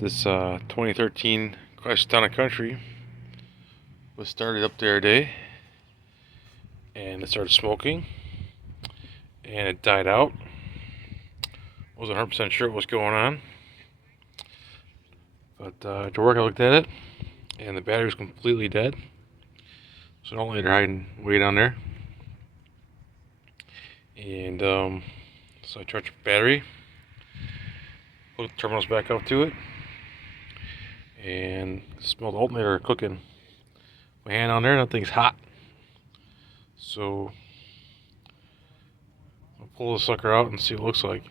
This 2013 Chrysler Town and Country was started up the other day, and it started smoking, and it died out. Wasn't 100% sure what was going on, but after work I looked at it, and the battery was completely dead. So an alternator hiding way down there, and so I charged the battery, hooked the terminals back up to it, and smelled the alternator cooking. My hand on there, that thing's hot. So I'll pull the sucker out and see what it looks like,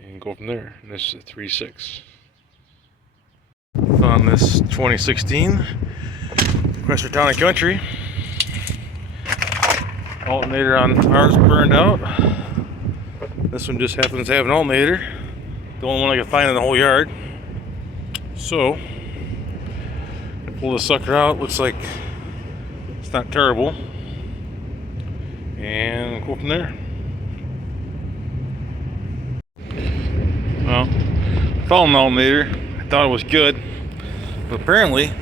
and go from there. And this is a 3.6. On this 2016 Chrysler Town and Country, alternator on ours burned out. This one just happens to have an alternator, the only one I could find in the whole yard. So I pull the sucker out. Looks like it's not terrible, and go from there. Well, found an alternator. I thought it was good, but apparently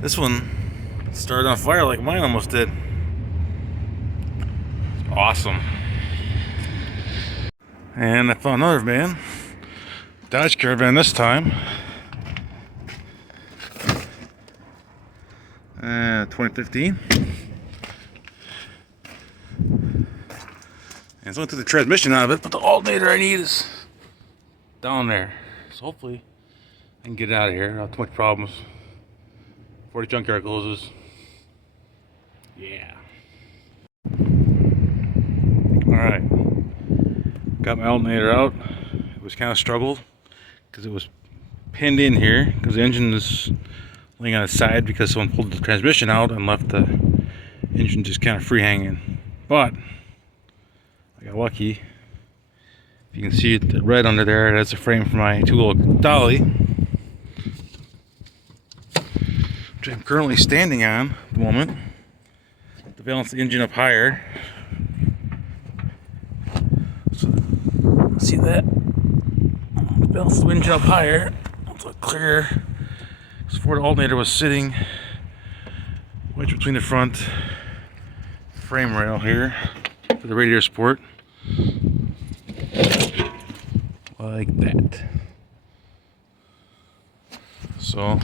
this one started on fire like mine almost did. It's awesome. And I found another van, Dodge Caravan this time. 2015. And it's only took the transmission out of it, but the alternator I need is down there. So hopefully I can get it out of here. Not too much problems before the junkyard closes. Yeah. Alright. Got my alternator out. It was kind of struggled because it was pinned in here because the engine is laying on its side because someone pulled the transmission out and left the engine just kind of free hanging. But I got lucky. If you can see it, the red under there, that's a frame for my two-wheel dolly, which I'm currently standing on at the moment to balance the engine up higher. So, see that? Balance the engine up higher so it's clear. Before the alternator was sitting wedged between the front frame rail here for the radiator support, like that. So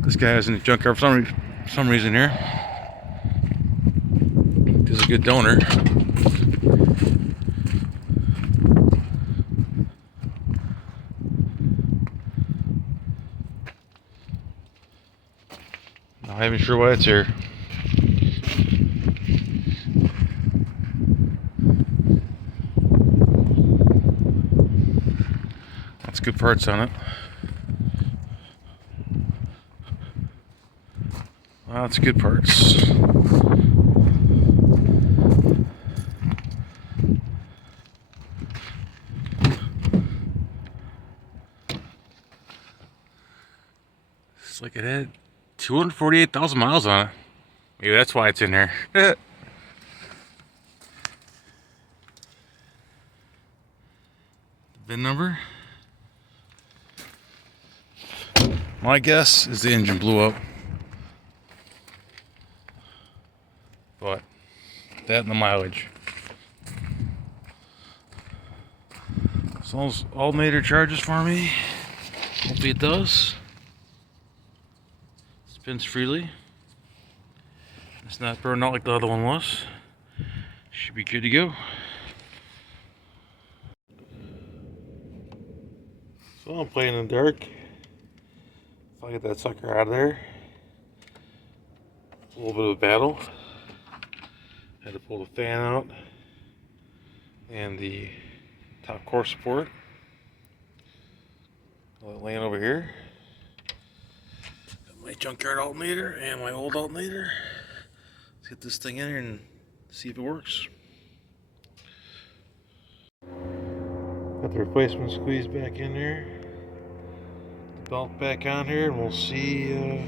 this guy is in the junkyard for some reason here. This is a good donor. I'm not even sure why it's here. That's good parts on it. Lots of good parts. It's like it had 248,000 miles on it. Maybe that's why it's in there. The VIN number? My guess is the engine blew up. But that and the mileage. So this alternator charges for me. Hopefully it does. Spins freely. It's not burned out like the other one was. Should be good to go. So I'm playing in the dark. If I get that sucker out of there, a little bit of a battle. Had to pull the fan out and the top core support. Laying over here. Got my junkyard alternator and my old alternator. Let's get this thing in here and see if it works. Got the replacement squeeze back in there. The belt back on here, and we'll see if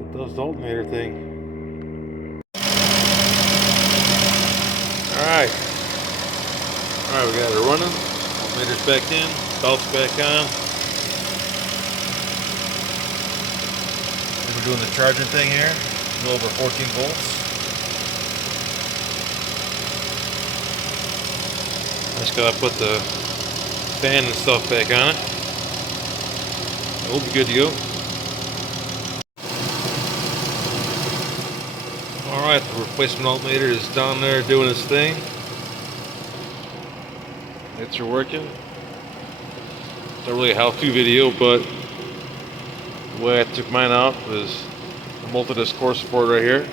it does the alternator thing. Alright. Alright, we got it running. Alternator's back in, belt's back on. And we're doing the charging thing here. A little over 14 volts. I just gotta put the fan and stuff back on it. We'll be good to go. Alright, the replacement alternator is down there doing its thing. Lights are working. It's not really a how-to video, but the way I took mine out was I bolted this core support right here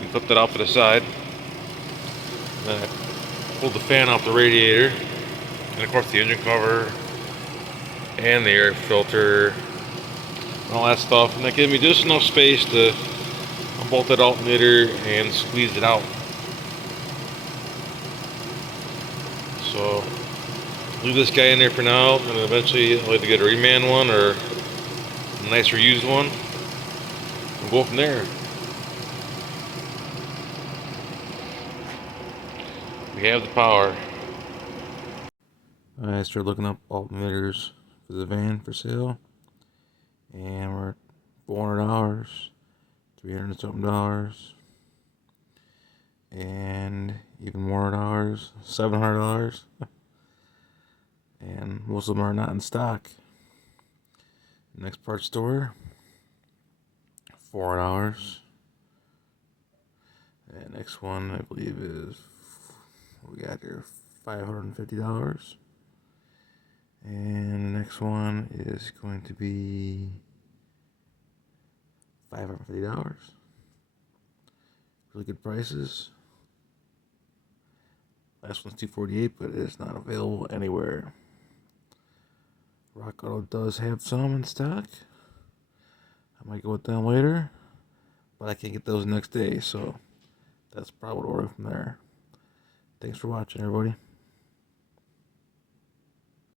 and flipped it out to the side. And then I pulled the fan off the radiator, and of course the engine cover and the air filter and all that stuff, and that gave me just enough space to unbolt that alternator and squeeze it out. So leave this guy in there for now, and eventually I'll either get a reman one or a nicer used one. We'll go from there. We have the power. I started looking up alternators for the van for sale, and we're at $400, $300 something, and even more dollars, $700. And most of them are not in stock. Next part store, $400. And next one I believe is, what we got here, $550. And the next one is going to be $550. Really good prices. Last one's $248, but it is not available anywhere. Rock Auto does have some in stock. I might go with them later, but I can't get those next day, so that's probably what we'll order from there. Thanks for watching, everybody.